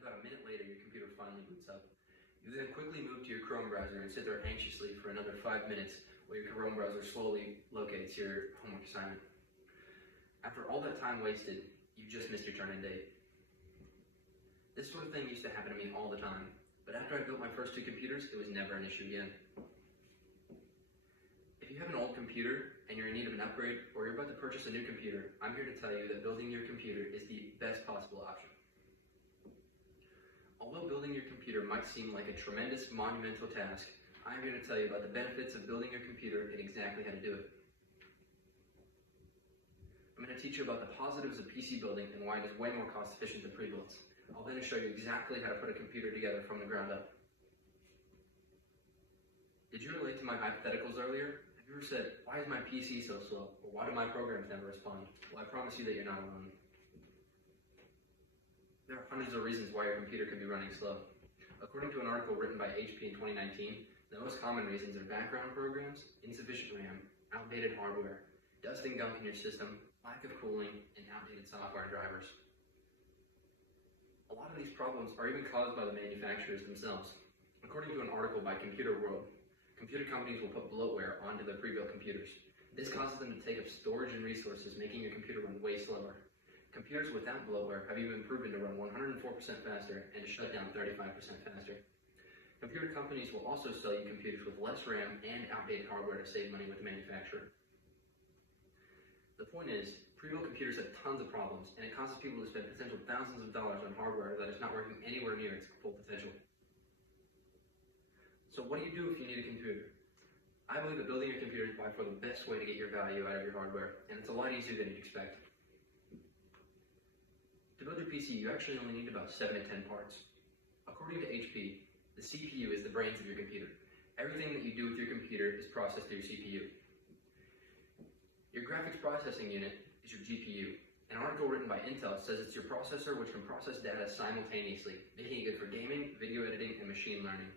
about a minute later, your computer finally boots up. You then quickly move to your Chrome browser and sit there anxiously for another 5 minutes while your Chrome browser slowly locates your homework assignment. After all that time wasted, you just missed your turn-in date. This sort of thing used to happen to me all the time, but after I built my first 2 computers, it was never an issue again. If you have an old computer and you're in need of an upgrade, or you're about to purchase a new computer, I'm here to tell you that building your computer is the best possible option. Although building your computer might seem like a tremendous, monumental task, I'm here to tell you about the benefits of building your computer and exactly how to do it. I'm going to teach you about the positives of PC building and why it is way more cost efficient than pre-builds. I'll then show you exactly how to put a computer together from the ground up. Did you relate to my hypotheticals earlier? Have you ever said, why is my PC so slow? Or why do my programs never respond? Well, I promise you that you're not alone. There are hundreds of reasons why your computer could be running slow. According to an article written by HP in 2019, the most common reasons are background programs, insufficient RAM, outdated hardware, dust and gunk in your system, lack of cooling, and outdated software drivers. A lot of these problems are even caused by the manufacturers themselves. According to an article by Computer World, computer companies will put bloatware onto their pre-built computers. This causes them to take up storage and resources, making your computer run way slower. Computers without bloatware have even proven to run 104% faster and to shut down 35% faster. Computer companies will also sell you computers with less RAM and outdated hardware to save money with the manufacturer. The point is, pre-built computers have tons of problems, and it causes people to spend potential thousands of dollars on hardware that is not working anywhere near its full potential. So what do you do if you need a computer? I believe that building your computer is by far the best way to get your value out of your hardware, and it's a lot easier than you'd expect. To build your PC, you actually only need about 7 to 10 parts. According to HP, the CPU is the brains of your computer. Everything that you do with your computer is processed through your CPU. Your graphics processing unit is your GPU. An article written by Intel says it's your processor which can process data simultaneously, making it good for gaming, video editing, and machine learning.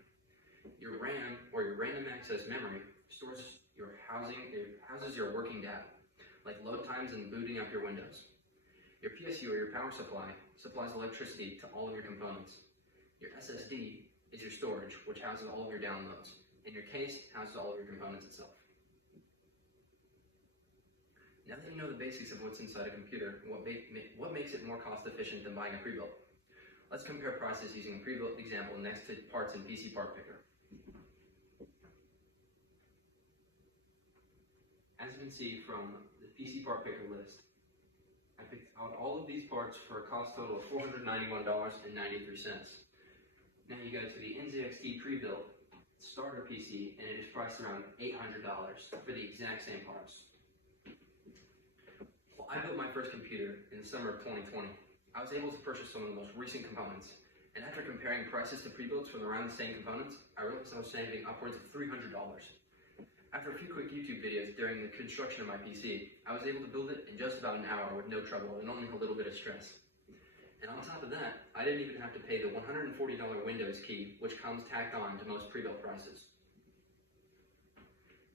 Your RAM, or your random access memory, houses your working data, like load times and booting up your Windows. Your PSU, or your power supply, supplies electricity to all of your components. Your SSD is your storage, which houses all of your downloads, and your case houses all of your components itself. Now that you know the basics of what's inside a computer, what makes it more cost efficient than buying a pre-built? Let's compare prices using a pre-built example next to parts in PC Part Picker. As you can see from the PC Part Picker list, I picked out all of these parts for a cost total of $491.93. Now you go to the NZXT pre-built starter PC, and it is priced around $800 for the exact same parts. Well, I built my first computer in the summer of 2020. I was able to purchase some of the most recent components, and after comparing prices to pre-builts for around the same components, I realized I was saving upwards of $300. After a few quick YouTube videos during the construction of my PC, I was able to build it in just about an hour with no trouble and only a little bit of stress. And on top of that, I didn't even have to pay the $140 Windows key, which comes tacked on to most pre-built prices.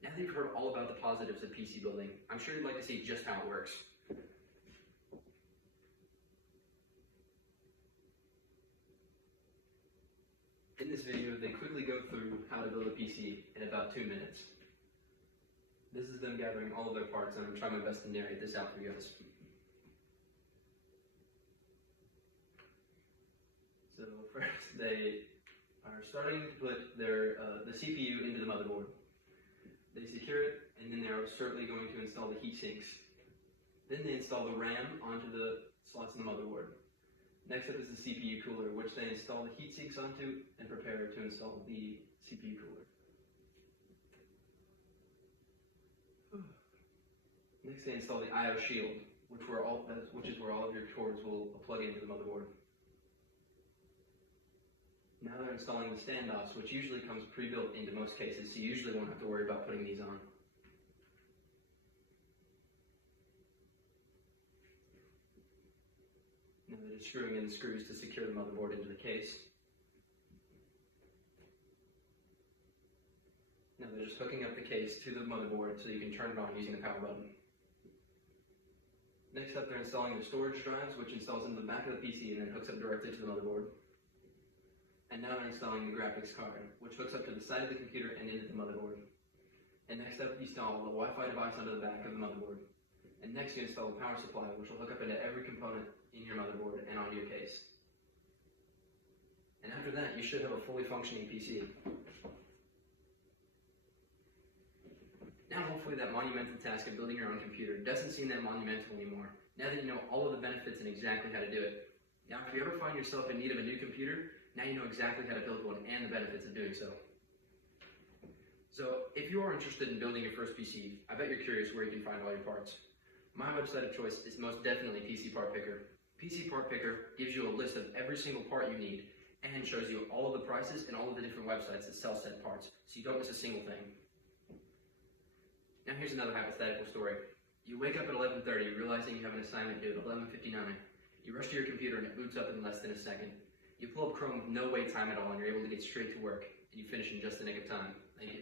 Now that you've heard all about the positives of PC building, I'm sure you'd like to see just how it works. In this video, they quickly go through how to build a PC in about 2 minutes. This is them gathering all of their parts, and I'm going to try my best to narrate this out for you guys. So first, they are starting to put the CPU into the motherboard. They secure it, and then they are certainly going to install the heat sinks. Then they install the RAM onto the slots in the motherboard. Next up is the CPU cooler, which they install the heat sinks onto and prepare to install the CPU cooler. Next, they install the I/O shield, which is where all of your cords will plug into the motherboard. Now they're installing the standoffs, which usually comes pre-built into most cases, so you usually won't have to worry about putting these on. Now they're just screwing in the screws to secure the motherboard into the case. Now they're just hooking up the case to the motherboard so you can turn it on using the power button. Next up, they're installing the storage drives, which installs into the back of the PC and then hooks up directly to the motherboard. And now I'm installing the graphics card, which hooks up to the side of the computer and into the motherboard. And next up, you install the Wi-Fi device onto the back of the motherboard. And next, you install the power supply, which will hook up into every component in your motherboard and onto your case. And after that, you should have a fully functioning PC. Now, hopefully that monumental task of building your own computer doesn't seem that monumental anymore, now that you know all of the benefits and exactly how to do it. Now, if you ever find yourself in need of a new computer, now you know exactly how to build one and the benefits of doing so. So, if you are interested in building your first PC, I bet you're curious where you can find all your parts. My website of choice is most definitely PC Part Picker. PC Part Picker gives you a list of every single part you need and shows you all of the prices and all of the different websites that sell said parts, so you don't miss a single thing. Now here's another hypothetical story. You wake up at 11:30 realizing you have an assignment due at 11:59. You rush to your computer and it boots up in less than a second. You pull up Chrome with no wait time at all and you're able to get straight to work, and you finish in just the nick of time. Thank you.